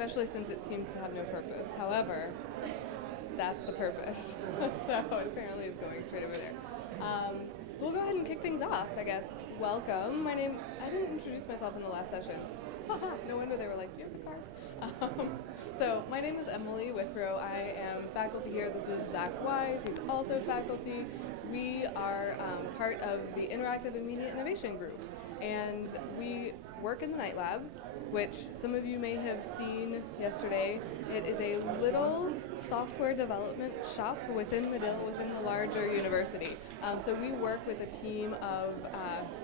especially since it seems to have no purpose. However, that's the purpose. So it apparently is going straight over there. So we'll go ahead and kick things off, I guess. Welcome. I didn't introduce myself in the last session. No wonder they were like, do you have a card? So my name is Emily Withrow. I am faculty here. This is Zach Wise. He's also faculty. We are part of the Interactive and Media Innovation Group. And we work in the Night Lab, which some of you may have seen yesterday. It is a little software development shop within Medill, within the larger university. So we work with a team of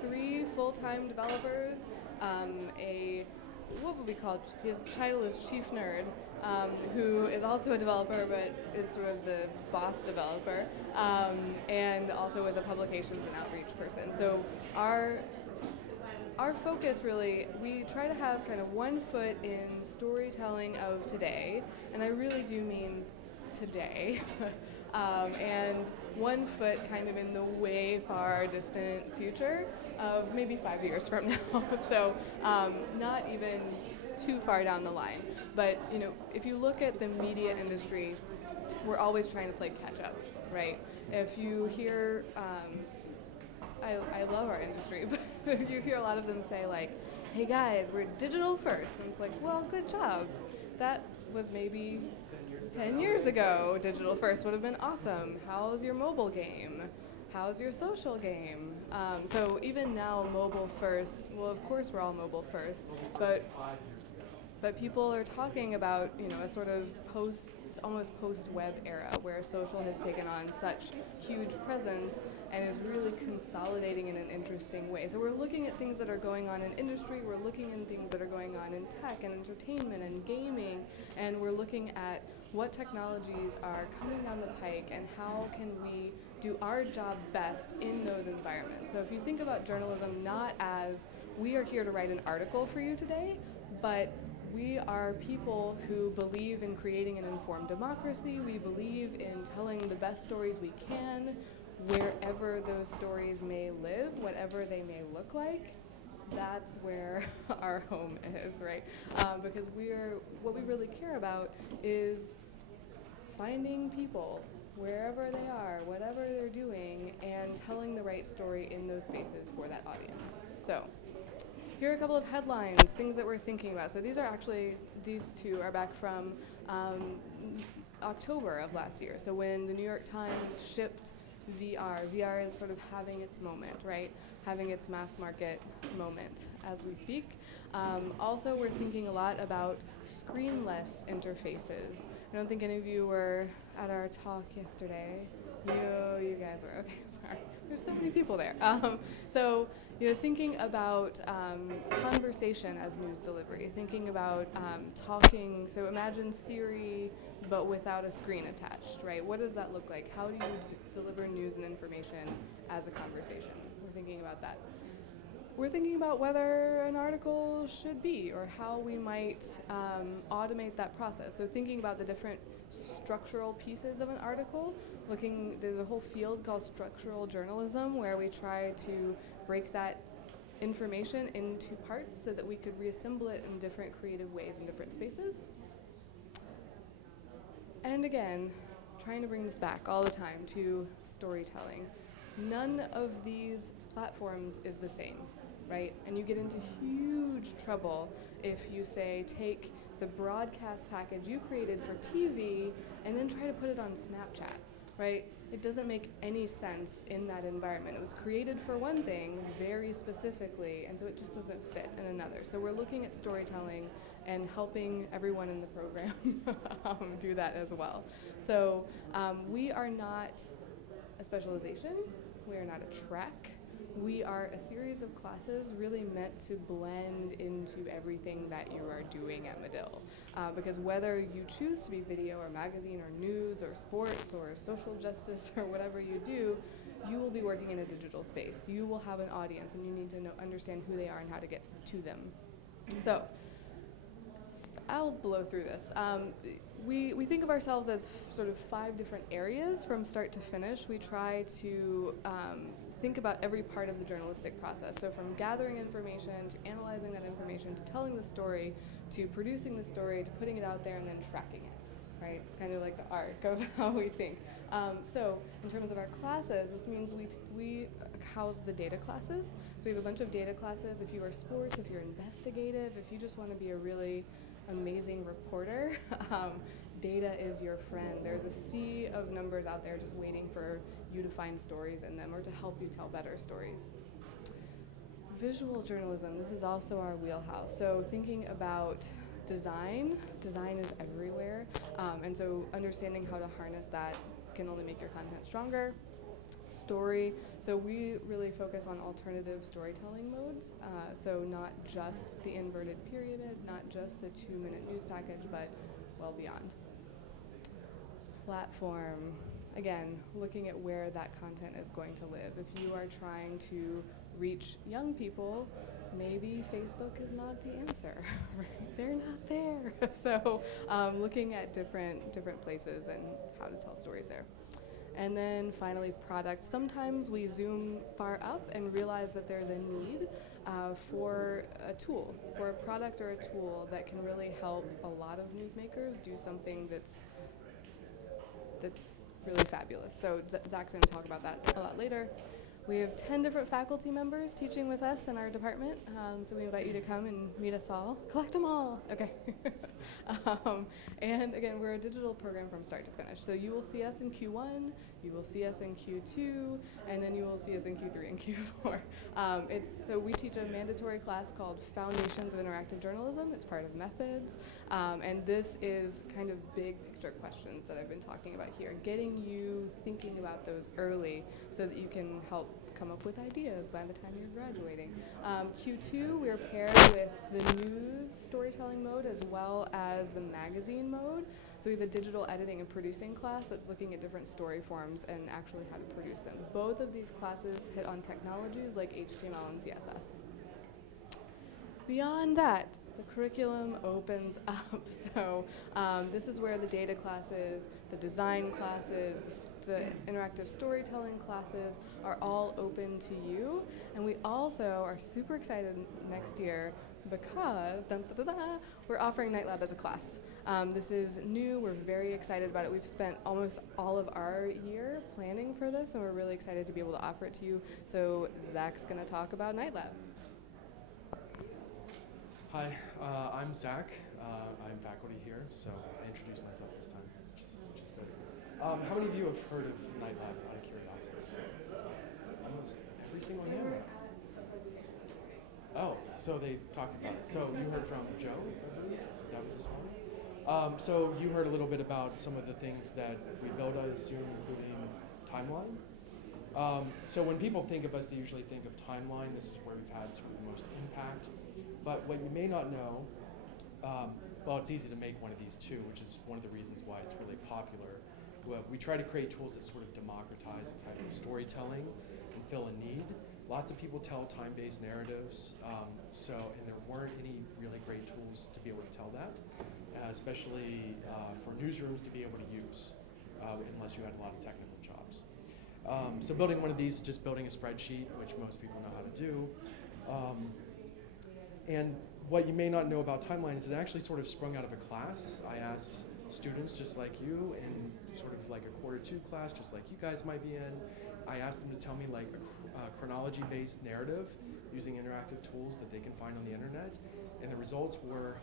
3 full-time developers, what would we call, his title is Chief Nerd, who is also a developer but is sort of the boss developer, and also with a publications and outreach person. So our focus really, we try to have kind of one foot in storytelling of today, and I really do mean today, and one foot kind of in the way far distant future of maybe 5 years from now. So not even too far down the line. But if you look at the media industry, we're always trying to play catch up, right? If you hear, I love our industry, but you hear a lot of them say like, hey guys, we're digital first. And it's like, well, good job. That was maybe 10 years ago. Digital first would have been awesome. How's your mobile game? How's your social game? So even now, mobile first, well, of course we're all mobile first, but people are talking about, a sort of almost post-web era where social has taken on such huge presence and is really consolidating in an interesting way. So we're looking at things that are going on in industry, we're looking at things that are going on in tech and entertainment and gaming, and we're looking at what technologies are coming down the pike and how can we do our job best in those environments. So if you think about journalism not as we are here to write an article for you today, but we are people who believe in creating an informed democracy. We believe in telling the best stories we can, wherever those stories may live, whatever they may look like. That's where our home is, right? Because what we really care about is finding people wherever they are, whatever they're doing, and telling the right story in those spaces for that audience. So here are a couple of headlines, things that we're thinking about. So these two are back from October of last year. So when the New York Times shipped VR. VR is sort of having its moment, right? Having its mass market moment as we speak. Also, we're thinking a lot about screenless interfaces. I don't think any of you were at our talk yesterday. You guys were, okay, sorry. There's so many people there. So, thinking about conversation as news delivery, thinking about talking, so imagine Siri, but without a screen attached, right? What does that look like? How do you deliver news and information as a conversation? We're thinking about that. We're thinking about whether an article should be, or how we might automate that process. So thinking about the different structural pieces of an article, there's a whole field called structural journalism where we try to break that information into parts so that we could reassemble it in different creative ways in different spaces. And again, trying to bring this back all the time to storytelling. None of these platforms is the same, right? And you get into huge trouble if you say, take the broadcast package you created for TV and then try to put it on Snapchat, right? It doesn't make any sense in that environment. It was created for one thing very specifically, and so it just doesn't fit in another. So we're looking at storytelling and helping everyone in the program do that as well. So we are not a specialization, we are not a track. We are a series of classes really meant to blend into everything that you are doing at Medill. Because whether you choose to be video or magazine or news or sports or social justice or whatever you do, you will be working in a digital space. You will have an audience and you need to understand who they are and how to get to them. So I'll blow through this. We think of ourselves as sort of 5 different areas from start to finish. We try to think about every part of the journalistic process. So from gathering information, to analyzing that information, to telling the story, to producing the story, to putting it out there, and then tracking it, right? It's kind of like the arc of how we think. So in terms of our classes, this means we house the data classes. So we have a bunch of data classes. If you are sports, if you're investigative, if you just want to be a really amazing reporter, data is your friend. There's a sea of numbers out there just waiting for you to find stories in them or to help you tell better stories. Visual journalism, this is also our wheelhouse. So thinking about design is everywhere. And so understanding how to harness that can only make your content stronger. Story, so we really focus on alternative storytelling modes. So not just the inverted pyramid, not just the 2-minute news package, but well beyond. Platform, again, looking at where that content is going to live. If you are trying to reach young people, maybe Facebook is not the answer, right? They're not there. So looking at different places and how to tell stories there. And then finally, product. Sometimes we zoom far up and realize that there's a need for a tool, for a product or a tool that can really help a lot of newsmakers do something that's really fabulous. So Zach's going to talk about that a lot later. We have 10 different faculty members teaching with us in our department, so we invite you to come and meet us all. Collect them all. Okay. And again, we're a digital program from start to finish. So you will see us in Q1, you will see us in Q2, and then you will see us in Q3 and Q4. So we teach a mandatory class called Foundations of Interactive Journalism. It's part of Methods. And this is kind of big picture questions that I've been talking about here, getting you thinking about those early so that you can help come up with ideas by the time you're graduating. Q2, we're paired with the news storytelling mode as well as the magazine mode. So we have a digital editing and producing class that's looking at different story forms and actually how to produce them. Both of these classes hit on technologies like HTML and CSS. Beyond that, the curriculum opens up. So this is where the data classes, the design classes, the interactive storytelling classes are all open to you. And we also are super excited next year because we're offering Night Lab as a class. This is new. We're very excited about it. We've spent almost all of our year planning for this, and we're really excited to be able to offer it to you. So Zach's going to talk about Night Lab. Hi, I'm Zach. I'm faculty here, so I introduced myself this time, which is good. How many of you have heard of Night Lab out of curiosity? Almost every single hand. Oh, so they talked about it. So you heard from Joe, I believe? That was his phone. So you heard a little bit about some of the things that we build, I assume, including timeline. So when people think of us, they usually think of timeline. This is where we've had sort of the most impact. But what you may not know, well, it's easy to make one of these too, which is one of the reasons why it's really popular. We try to create tools that sort of democratize the type of storytelling and fill a need. Lots of people tell time-based narratives, and there weren't any really great tools to be able to tell that, especially for newsrooms to be able to use, unless you had a lot of technical chops. So building one of these is just building a spreadsheet, which most people know how to do. And what you may not know about timeline is it actually sort of sprung out of a class. I asked students just like you in sort of like a quarter 2 class, just like you guys might be in. I asked them to tell me like a chronology-based narrative using interactive tools that they can find on the internet, and the results were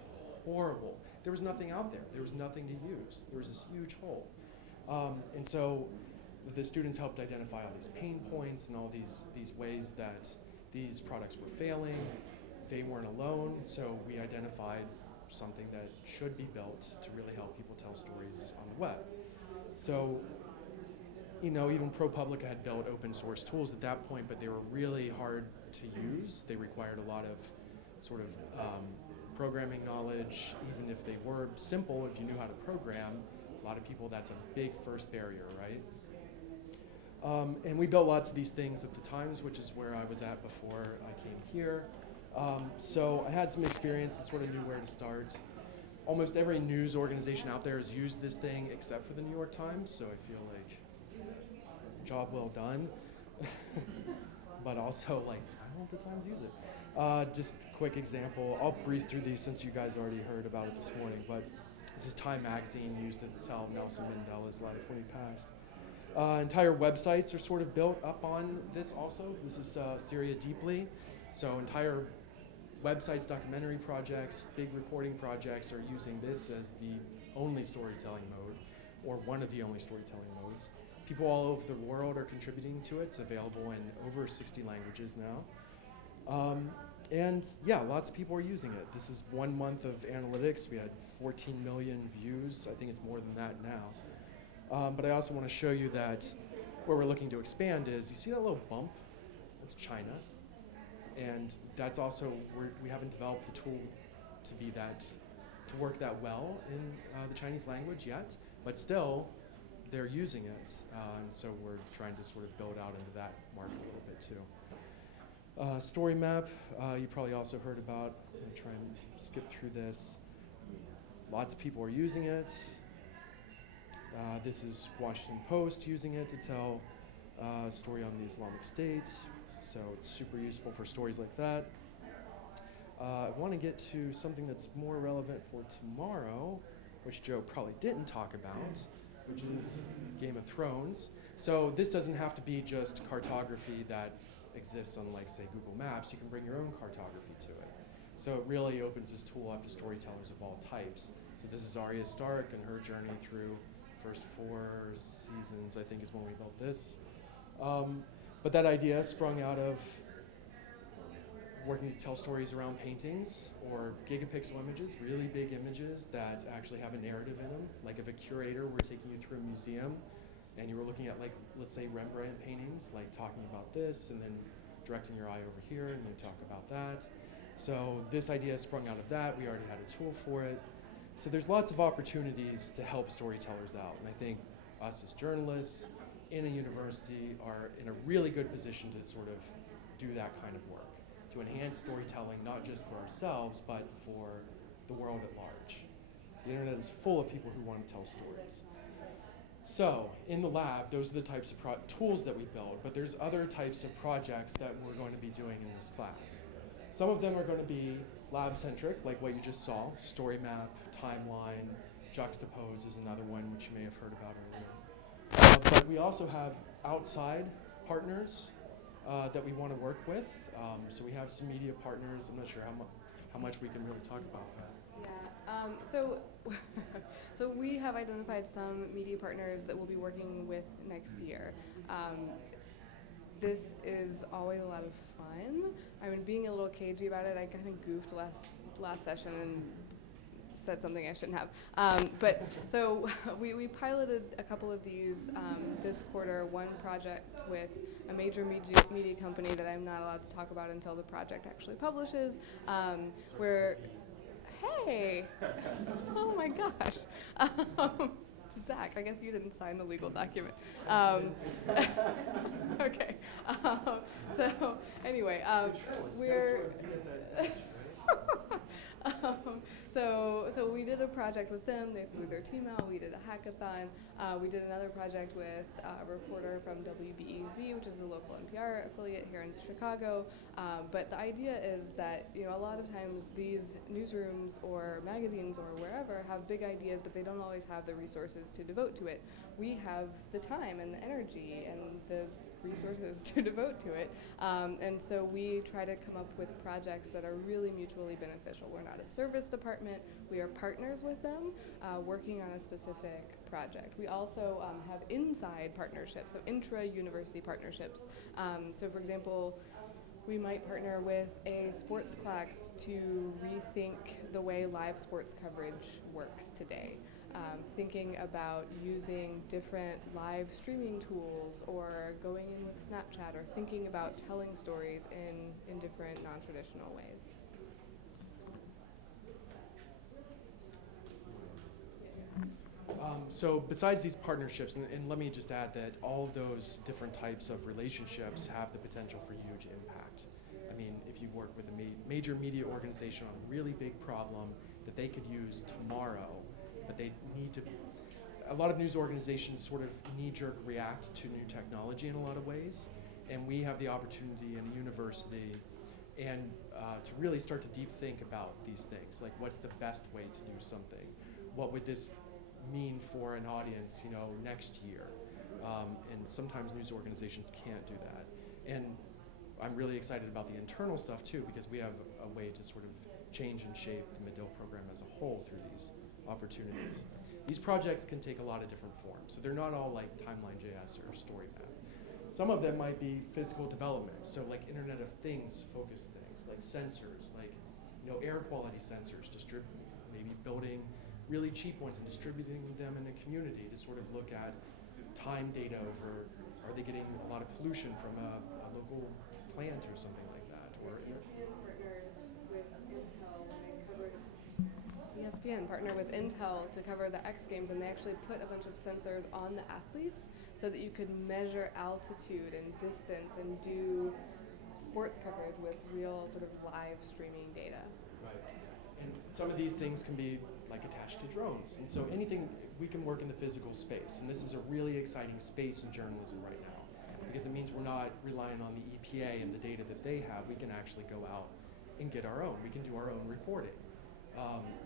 horrible. There was nothing out there. There was nothing to use. There was this huge hole. And so the students helped identify all these pain points and all these ways that these products were failing. They weren't alone, so we identified something that should be built to really help people tell stories on the web. So, even ProPublica had built open source tools at that point, but they were really hard to use. They required a lot of sort of programming knowledge. Even if they were simple, if you knew how to program, a lot of people, that's a big first barrier, right? And we built lots of these things at the Times, which is where I was at before I came here. So I had some experience and sort of knew where to start. Almost every news organization out there has used this thing except for the New York Times, so I feel like job well done. but also like I don't have the time to use it. Just quick example. I'll breeze through these since you guys already heard about it this morning. But this is Time Magazine used it to tell Nelson Mandela's life when he passed. Entire websites are sort of built up on this also. This is Syria Deeply. So entire websites, documentary projects, big reporting projects are using this as the only storytelling mode, or one of the only storytelling modes. People all over the world are contributing to it. It's available in over 60 languages now. And yeah, lots of people are using it. This is 1 month of analytics. We had 14 million views. I think it's more than that now. But I also want to show you that where we're looking to expand is, you see that little bump? That's China. And that's also, we haven't developed the tool to be that, to work that well in the Chinese language yet, but still, they're using it. And so we're trying to sort of build out into that market a little bit too. Story map, you probably also heard about. I'm going to try and skip through this. Lots of people are using it. This is Washington Post using it to tell a story on the Islamic State. So it's super useful for stories like that. I want to get to something that's more relevant for tomorrow, which Joe probably didn't talk about, which is Game of Thrones. So this doesn't have to be just cartography that exists on, like, say, Google Maps. You can bring your own cartography to it. So it really opens this tool up to storytellers of all types. So this is Arya Stark and her journey through the first 4 seasons, I think, is when we built this. But that idea sprung out of working to tell stories around paintings or gigapixel images, really big images that actually have a narrative in them. Like if a curator were taking you through a museum and you were looking at, like, let's say Rembrandt paintings, like talking about this and then directing your eye over here and then talk about that. So this idea sprung out of that. We already had a tool for it. So there's lots of opportunities to help storytellers out. And I think us as journalists in a university are in a really good position to sort of do that kind of work, to enhance storytelling, not just for ourselves, but for the world at large. The internet is full of people who want to tell stories. So in the lab, those are the types of tools that we build, but there's other types of projects that we're going to be doing in this class. Some of them are going to be lab-centric, like what you just saw, story map, timeline, juxtapose is another one which you may have heard about earlier. But we also have outside partners that we want to work with. So we have some media partners. I'm not sure how much we can really talk about that. Yeah. So we have identified some media partners that we'll be working with next year. This is always a lot of fun. I mean, being a little cagey about it, I kind of goofed last session and said something I shouldn't have. But so we piloted a couple of these this quarter, one project with a major media company that I'm not allowed to talk about until the project actually publishes, where, hey, oh my gosh. Zach, I guess you didn't sign the legal document. Okay. So anyway, we're so we did a project with them. They flew their team out. We did a hackathon. We did another project with a reporter from WBEZ, which is the local NPR affiliate here in Chicago. But the idea is that, you know, a lot of times these newsrooms or magazines or wherever have big ideas, but they don't always have the resources to devote to it. We have the time and the energy and the resources to devote to it. And so we try to come up with projects that are really mutually beneficial. We're not a service department. We are partners with them working on a specific project. We also have inside partnerships, so intra-university partnerships. So for example, we might partner with a sports class to rethink the way live sports coverage works today. Thinking about using different live streaming tools or going in with Snapchat or thinking about telling stories in different non-traditional ways. So besides these partnerships, and let me just add that all of those different types of relationships have the potential for huge impact. I mean, if you work with a major media organization on a really big problem that they could use tomorrow, but they need to, a lot of news organizations sort of knee-jerk react to new technology in a lot of ways, And we have the opportunity in a university and to really start to deep think about these things, like what's the best way to do something? What would this mean for an audience, next year? And sometimes news organizations can't do that. And I'm really excited about the internal stuff too, because we have a way to sort of change and shape the Medill program as a whole through these opportunities. These projects can take a lot of different forms, so they're not all like Timeline.js or Story Map. Some of them might be physical development, so like Internet of Things focused things, like sensors, like air quality sensors, maybe building really cheap ones and distributing them in a community to sort of look at time data over, are they getting a lot of pollution from a local plant or something like that? Or ESPN partnered with Intel to cover the X Games, and they actually put a bunch of sensors on the athletes so that you could measure altitude and distance and do sports coverage with real sort of live streaming data. Right. And some of these things can be like attached to drones. And so anything, we can work in the physical space. And this is a really exciting space in journalism right now, because it means we're not relying on the EPA and the data that they have. We can actually go out and get our own. We can do our own reporting.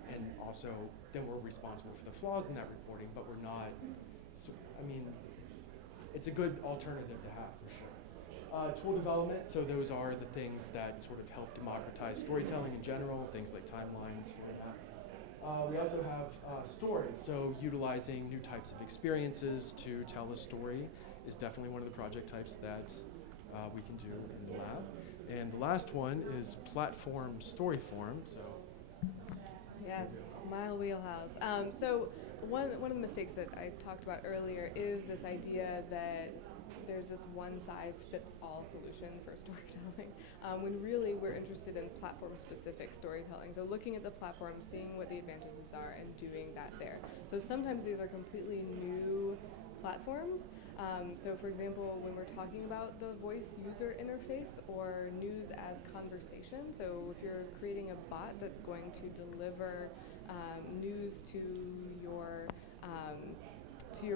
And also, then we're responsible for the flaws in that reporting, but we're not, it's a good alternative to have for sure. Tool development, so those are the things that sort of help democratize storytelling in general, things like timeline, story map. We also have story, so utilizing new types of experiences to tell a story is definitely one of the project types that we can do in the lab. And the last one is platform story form. So yes, my wheelhouse. So one of the mistakes that I talked about earlier is this idea that there's this one-size-fits-all solution for storytelling, when really we're interested in platform-specific storytelling. So looking at the platform, seeing what the advantages are, and doing that there. So sometimes these are completely new platforms. So for example, when we're talking about the voice user interface or news as conversation, so if you're creating a bot that's going to deliver news to your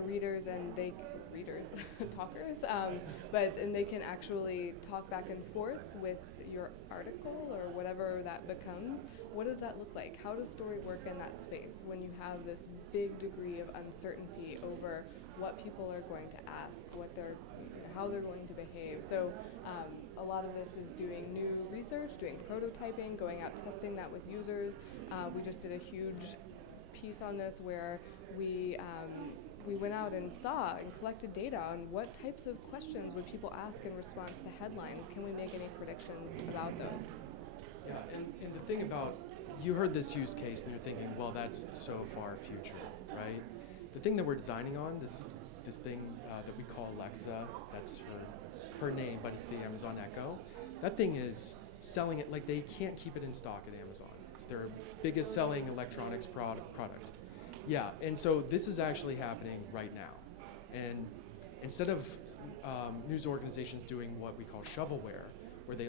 readers, and talkers, and they can actually talk back and forth with your article or whatever that becomes. What does that look like? How does story work in that space when you have this big degree of uncertainty over what people are going to ask, how they're going to behave? So a lot of this is doing new research, doing prototyping, going out testing that with users. We just did a huge piece on this where we went out and saw and collected data on what types of questions would people ask in response to headlines. Can we make any predictions about those? Yeah, and the thing about, you heard this use case and you're thinking, well, that's so far future, right? The thing that we're designing on, this thing that we call Alexa, that's her name, but it's the Amazon Echo. That thing is selling it like they can't keep it in stock at Amazon. It's their biggest selling electronics product. Yeah, and so this is actually happening right now. And instead of news organizations doing what we call shovelware, where they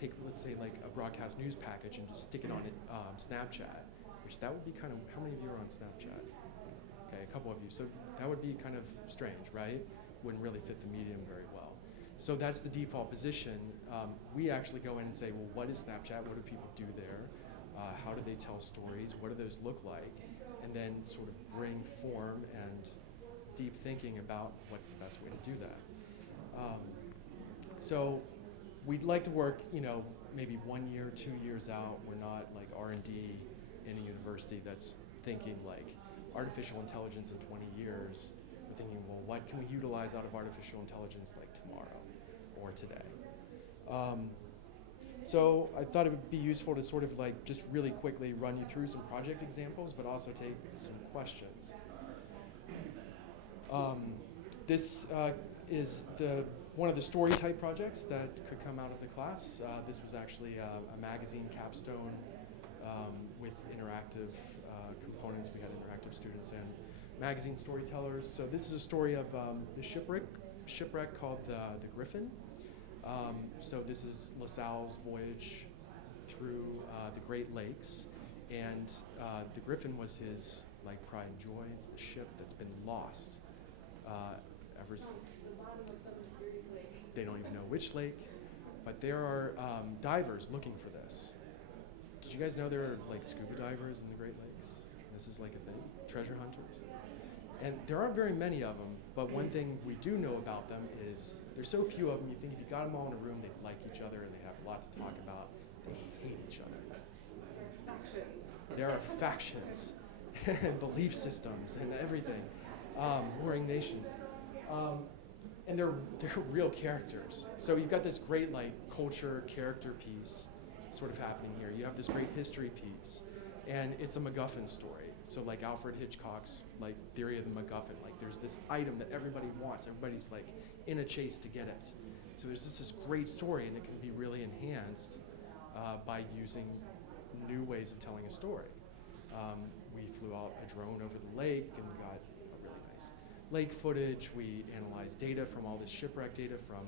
take, let's say, a broadcast news package and just stick it on Snapchat, which that would be kind of, how many of you are on Snapchat? Okay, a couple of you. So that would be kind of strange, right? Wouldn't really fit the medium very well. So that's the default position. We actually go in and say, well, what is Snapchat? What do people do there? How do they tell stories? What do those look like? And then sort of bring form and deep thinking about what's the best way to do that. So we'd like to work, maybe 1 year, 2 years out. We're not like R&D in a university that's thinking like artificial intelligence in 20 years. We're thinking, well, what can we utilize out of artificial intelligence like tomorrow or today? So I thought it would be useful to sort of just really quickly run you through some project examples, but also take some questions. This is one of the story type projects that could come out of the class. This was actually a magazine capstone with interactive components. We had interactive students and magazine storytellers. So this is a story of the shipwreck called the Griffin. So this is LaSalle's voyage through the Great Lakes, and the Griffin was his pride and joy. It's the ship that's been lost ever since. They don't even know which lake, but there are divers looking for this. Did you guys know there are like scuba divers in the Great Lakes? This is like a thing, treasure hunters. And there aren't very many of them, but one thing we do know about them is there's so few of them, you think if you got them all in a room, they'd like each other and they'd have a lot to talk about. They hate each other. Factions. There are factions and belief systems and everything, warring nations. And they're real characters. So you've got this great like culture character piece sort of happening here. You have this great history piece, and it's a MacGuffin story. So like Alfred Hitchcock's like theory of the MacGuffin, like there's this item that everybody wants. Everybody's like in a chase to get it. So there's this great story, and it can be really enhanced by using new ways of telling a story. We flew out a drone over the lake, and we got a really nice lake footage. We analyzed data from all this shipwreck data from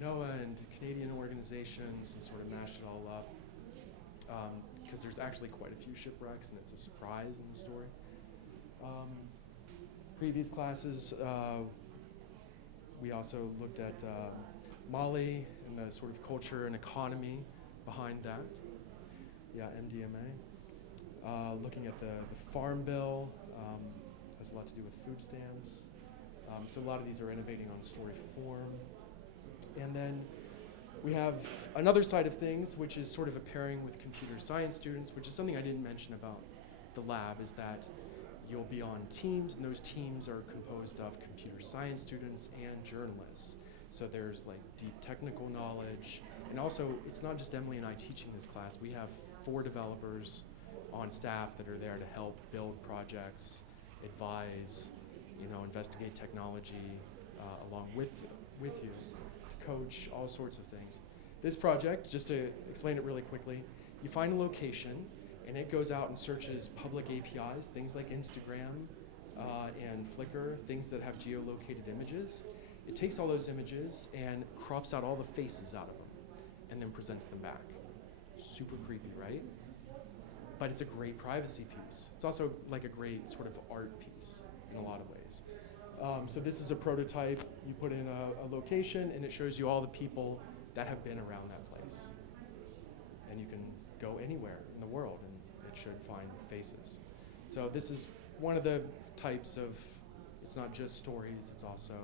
NOAA and Canadian organizations, and sort of mashed it all up. Because there's actually quite a few shipwrecks, and it's a surprise in the story. Previous classes, we also looked at Mali and the sort of culture and economy behind that. Yeah, MDMA. Looking at the Farm Bill, has a lot to do with food stamps. So a lot of these are innovating on story form. And then we have another side of things, which is sort of a pairing with computer science students, which is something I didn't mention about the lab, is that you'll be on teams, and those teams are composed of computer science students and journalists. So there's like deep technical knowledge, and also it's not just Emily and I teaching this class. We have 4 developers on staff that are there to help build projects, advise, investigate technology along with you, to coach, all sorts of things. This project, just to explain it really quickly, you find a location, and it goes out and searches public APIs, things like Instagram and Flickr, things that have geolocated images. It takes all those images and crops out all the faces out of them, and then presents them back. Super creepy, right? But it's a great privacy piece. It's also like a great sort of art piece in a lot of ways. So this is a prototype. You put in a location, and it shows you all the people that have been around that place. And you can go anywhere in the world, and it should find faces. So this is one of the types of, it's not just stories, it's also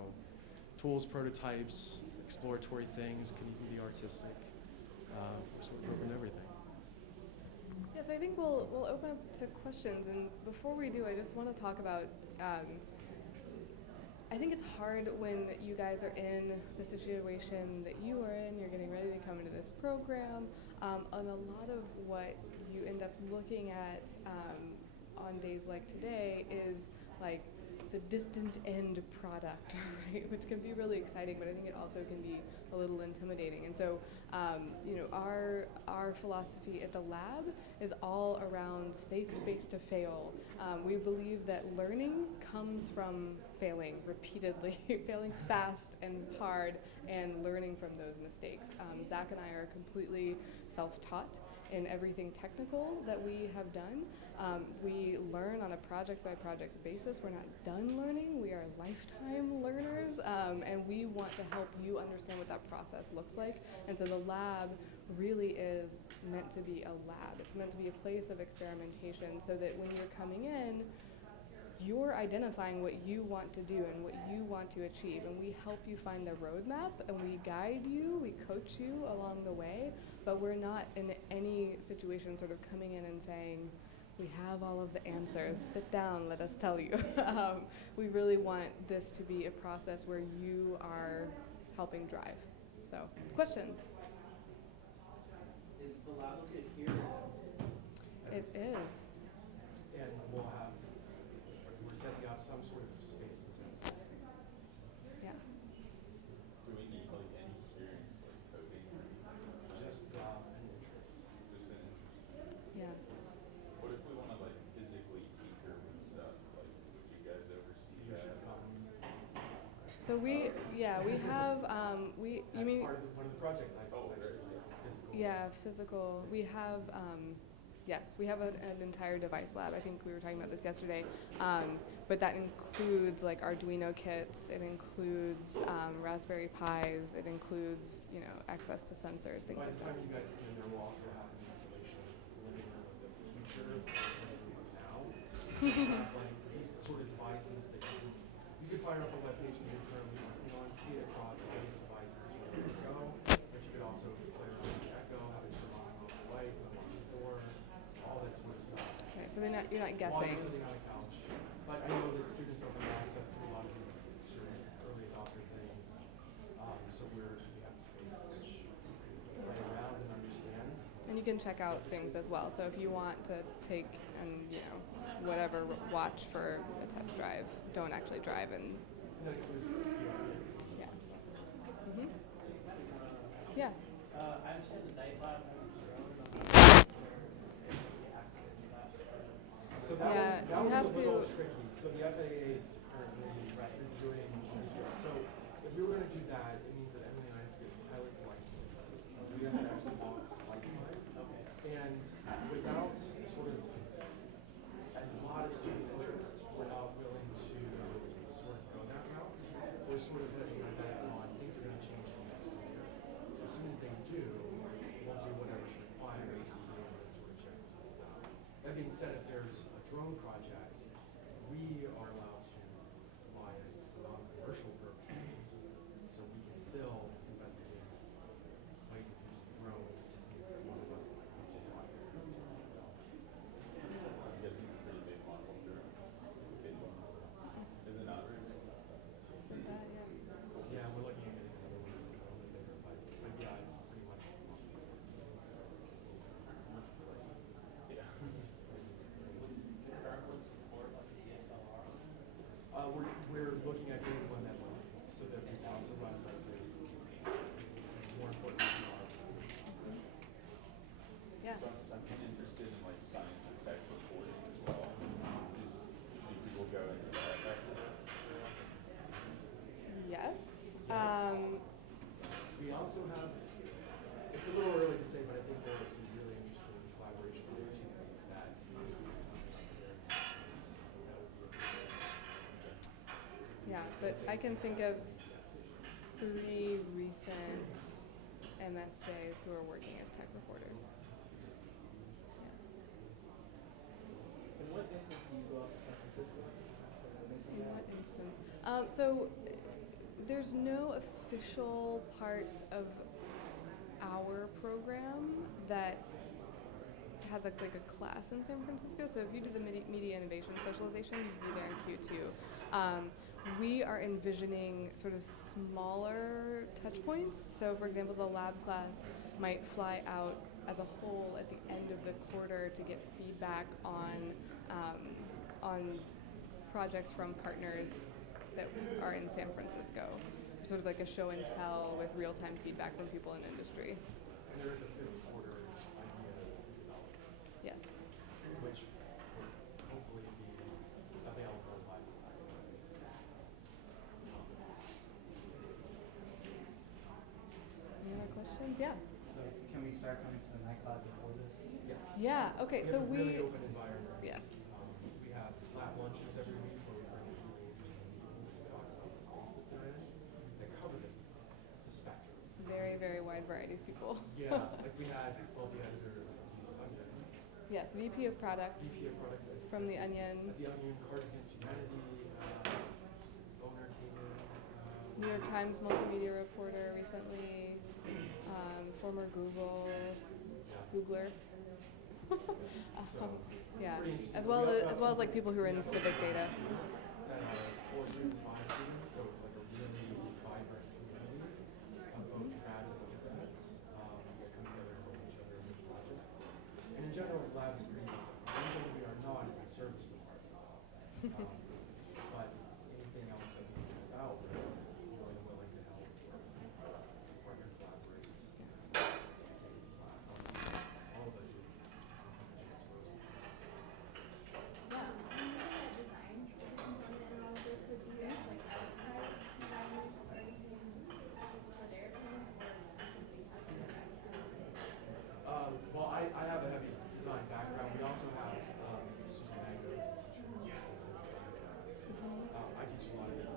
tools, prototypes, exploratory things. It can even be artistic, sort of open everything. Yeah, so I think we'll open up to questions, and before we do, I just want to talk about, I think it's hard when you guys are in the situation that you are in, you're getting ready to come into this program, and a lot of what you end up looking at on days like today is like the distant end product, right? Which can be really exciting, but I think it also can be a little intimidating. And so, our philosophy at the lab is all around safe space to fail. We believe that learning comes from failing repeatedly, failing fast and hard, and learning from those mistakes. Zach and I are completely self-taught in everything technical that we have done. We learn on a project-by-project basis. We're not done learning. We are lifetime learners, and we want to help you understand what that process looks like. And so the lab really is meant to be a lab. It's meant to be a place of experimentation so that when you're coming in, you're identifying what you want to do and what you want to achieve, and we help you find the roadmap, and we guide you, we coach you along the way, but we're not in any situation sort of coming in and saying, we have all of the answers, sit down, let us tell you. We really want this to be a process where you are helping drive. So, questions? Is the lab located here? It is. And we're setting up some sort of spaces in this. Yeah. Do we need like any experience like coding or anything? Just an interest. Just an interest. Yeah. What if we want to like physically tinker with stuff? Like, would you guys oversee You that? should come. So we have, That's part of one of the project types Oh, is actually great. like physical. Yeah, physical. We have Yes, we have an entire device lab. I think we were talking about this yesterday. But that includes like Arduino kits. It includes Raspberry Pis. It includes, you know, access to sensors, things By like the that. time you guys get in there, we'll also have an installation of living room of the future now. So we'll have like these sort of devices that you can fire up a web page in the interim, you know, and see it across various devices where you go. But you could also play around with the Echo, have it turn on and off the lights, unlock the door, all that sort of stuff. Right, so you're not While guessing. you're sitting on a couch. But I know that students don't have access to a lot of these sort of early adopter things. So we have space which play around and understand. And you can check out things as well. So if you want to take and, you know, whatever, watch for a test drive, don't actually drive and And that includes QRs. yeah. Hmm. Yeah. I understand the night lab has a drone. Access to that. So that Yeah, one's, you have a little to- tricky. So the FAA is currently reviewing CPR. So if we were going to do that, it means that Emily and I have to get a pilot's license. We have to actually walk flight time. Okay. And without sort of a lot of student interest, we're not willing to sort of go that route. We're sort of hedging our bets on things are going to change in the next year. So as soon as they do, we'll do whatever's required to be able to sort of check these things out. That being said, if there's a drone project, we are allowed to fly it for non-commercial purposes, so we can still investigate ways of using the drone. It just means that one of us might have to fly it. I'm guessing it's a pretty big model drone. Big one. Is it not very big? Yeah, we're looking at getting another one that's a little bit bigger, but yeah, it's pretty much mostly unless it's like Yeah. Current would support like a DSLR. we're looking at getting one that will, so that we can also run sensors. More importantly, Yeah. So I'm kind of interested in like science and tech reporting as well. Do people go into that after this? Yes. we also have, it's a little early to say, but I think there are some really interesting collaboration opportunities that Yeah, but I can think of 3 recent MSJs who are working as tech reporters. In what instance do you go out to San Francisco? In what instance? So there's no official part of our program that has like a class in San Francisco. So if you do the media innovation specialization, you'd be there in Q2. We are envisioning sort of smaller touch points. So for example, the lab class might fly out as a whole at the end of the quarter to get feedback on projects from partners that are in San Francisco. Sort of like a show and tell with real-time feedback from people in industry. and there is a fifth quarter idea developed, Yes. which will hopefully be available by the time. Any other questions? Yeah. So can we start coming to the night lab before this? Yes. Yeah. Okay. We So have a we. really open environment. Yes. We have lab lunches every week where we bring in really interesting people to talk about the space that they're in. They cover the spectrum. Very, very wide variety of people. Yeah, like we had, well, the editor of The Onion, Yes. VP of product VP of product at from The Onion, The Onion, Cards Against Humanity, owner came in. New York Times multimedia reporter recently, former Googler. So, Yeah. pretty interesting. As We well also as, have as well as like people people who are in civic data. that are 4 students, 5 students, so it's like a really vibrant community of both grads and undergrads that come together and help each other with projects. And in general, the lab is pretty, one thing we are not is a service department. But anything else that we can help out with, we're more than willing to help or partner collaborate. Take a class. Obviously, all of us have been exposed. Well, I have a heavy design design background. We also have Susan Mango, who's a teacher in the design class. I teach a lot of